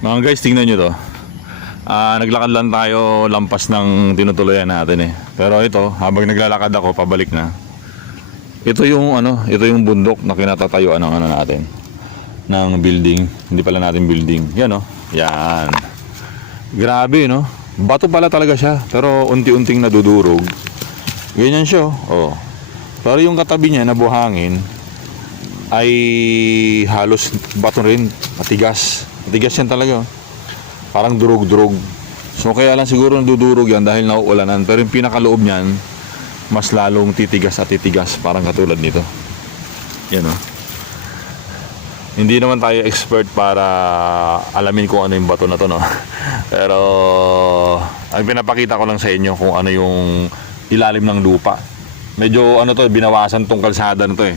Mga guys, tingnan nyo to. Naglakad lang tayo lampas ng tinutuloyan natin eh. Pero ito, habang naglalakad ako, pabalik na. Ito yung bundok na kinatatayuan ng natin. Ng building. Hindi pala natin building. Yan oh. Yan. Grabe no. Bato pala talaga siya. Pero unti-unting nadudurog. Ganyan siya oh. Pero yung katabi niya na buhangin ay halos bato rin. Matigas. Matigas yan talaga. Parang durog-durog. So kaya lang siguro nadudurog yan dahil nauulanan. Pero yung pinakaloob niyan, mas lalong titigas at titigas. Parang katulad nito. Yan o. Hindi naman tayo expert para alamin kung ano yung bato na to, no? Pero ang pinapakita ko lang sa inyo kung ano yung ilalim ng lupa. Medyo binawasan tong kalsada na to eh.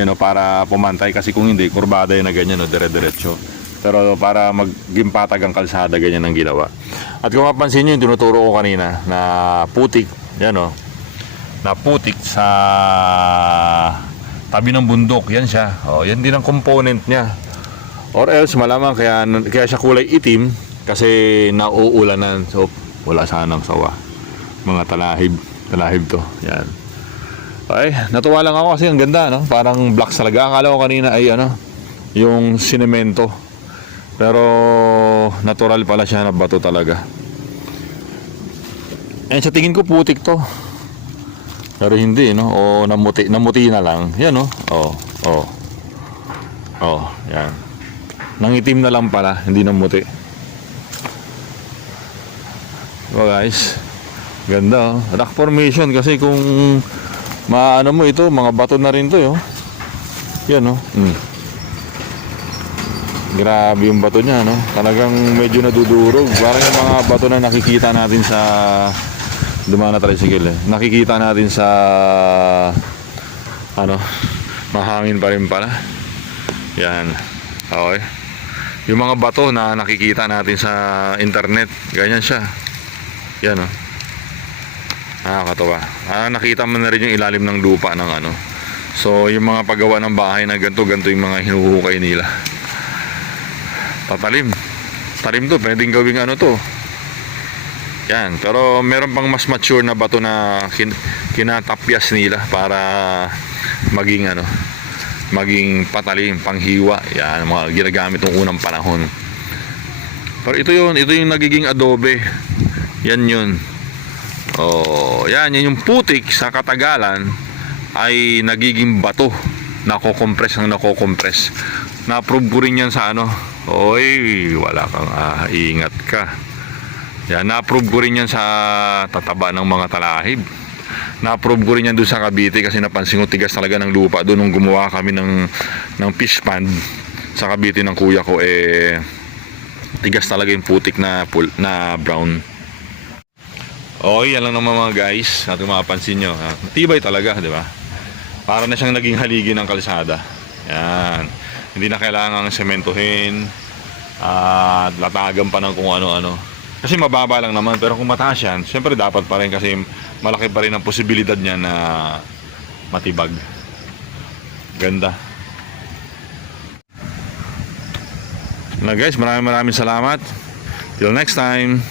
Yan o, para pumantay. Kasi kung hindi, kurbada yun na ganyan, no? Dire-diretso. Pero para maggimpatag ang kalsada, ganyan ang ginawa. At kung mapansin nyo yung tinuturo ko kanina na putik, yan o, na putik sa tabi ng bundok, yan siya. O, yan din ang component niya. Or else malamang kaya siya kulay itim kasi nauulanan. So wala sanang sawa. Mga talahib to. Yan. Ay, natuwa lang ako kasi ang ganda, no? Parang black talaga. Akala ko kanina ay yung sinemento. Pero natural pala siya na bato talaga. And sa tingin ko putik to. Pero hindi, no? O namuti na lang. Yan, no? Yan. Nangitim na lang pala, hindi namuti. So guys, ganda, oh. Rock formation kasi kung maano mo ito, mga bato na rin to, yo. Yan, no? Grabe yung bato niya, no? Talagang medyo nadudurog. Parang yung mga bato na nakikita natin sa dumaan na tricycle eh. Nakikita natin sa mahangin pa rin pala. Yan. Okay. Yung mga bato na nakikita natin sa internet, ganyan siya. Yan oh. Nakakatawa. Nakita mo na rin yung ilalim ng lupa ng So yung mga paggawa ng bahay na ganito yung mga hinuhukay nila. Tatalim to, pwedeng gawing to. Yan, pero meron pang mas mature na bato na kinatapyas nila para maging maging patalim, panghiwa. Yan, mga ginagamit ng unang panahon. Pero ito yung nagiging adobe. Yan yun. Yan yung putik sa katagalan ay nagiging bato. Nako-compress. Na-approve ko rin yan sa Oy, wala kang ingat ka. Yan, na-approve ko rin yan sa tataba ng mga talahib. Na-approve ko rin yan doon sa Cavite kasi napansin ko tigas talaga ng lupa doon nung gumawa kami ng fish pond sa Cavite ng kuya ko. Tigas talaga yung putik na brown. Yan lang naman mga guys. At kung mapapansin nyo, matibay talaga, di ba? Para na siyang naging haligi ng kalsada. Yan. Hindi na kailangang sementohin at latagan pa ng kung ano-ano. Kasi mababa lang naman, pero kung mataas yan, syempre dapat pa rin kasi malaki pa rin ang posibilidad niya na matibag. Ganda. Na guys, maraming salamat. Till next time.